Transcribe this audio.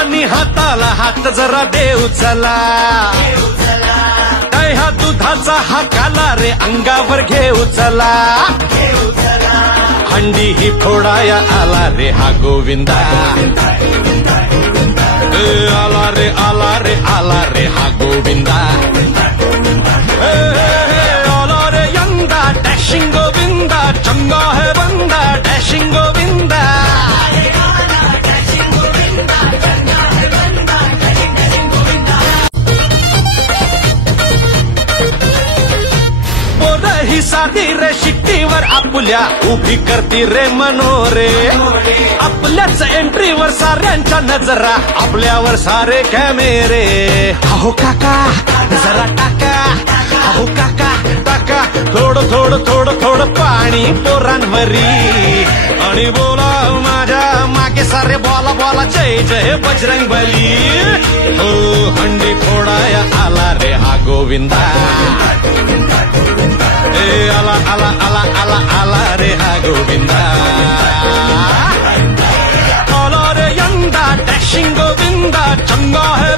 आणि हाताला हात जरा देऊ चला, ह्या दुधाचा हा काला रे अंगावर घेऊ चला, हंडी ही फोडाया आला रे हा गोविंदा, आला रे आला रे आला रे हा गोविंदा, आला रे यंदा डॅशिंग गोविंदा, चंगा है बंदा डॅशिंग गोविंदा, ही साधी रे शिट्टीवर आपुल्या उभी करती रे मनोरे, आपल्याच एंट्रीवर साऱ्यांच्या नजरा, आपल्यावर सारे कॅमेरे, अहो काका जरा टाका, अहो काका टाका थोडं थोडं थोडं थोडं पाणी पोरांवरी, आणि बोला माझ्या मागे सारे बोला बोला जय जय बजरंग बली, हो हंडी फोडाया आला रे हा गोविंदा, आला आला आला आला आला रे हा गोविंदा, आला रे यंदा डॅशिंग गोविंदा, चंगा है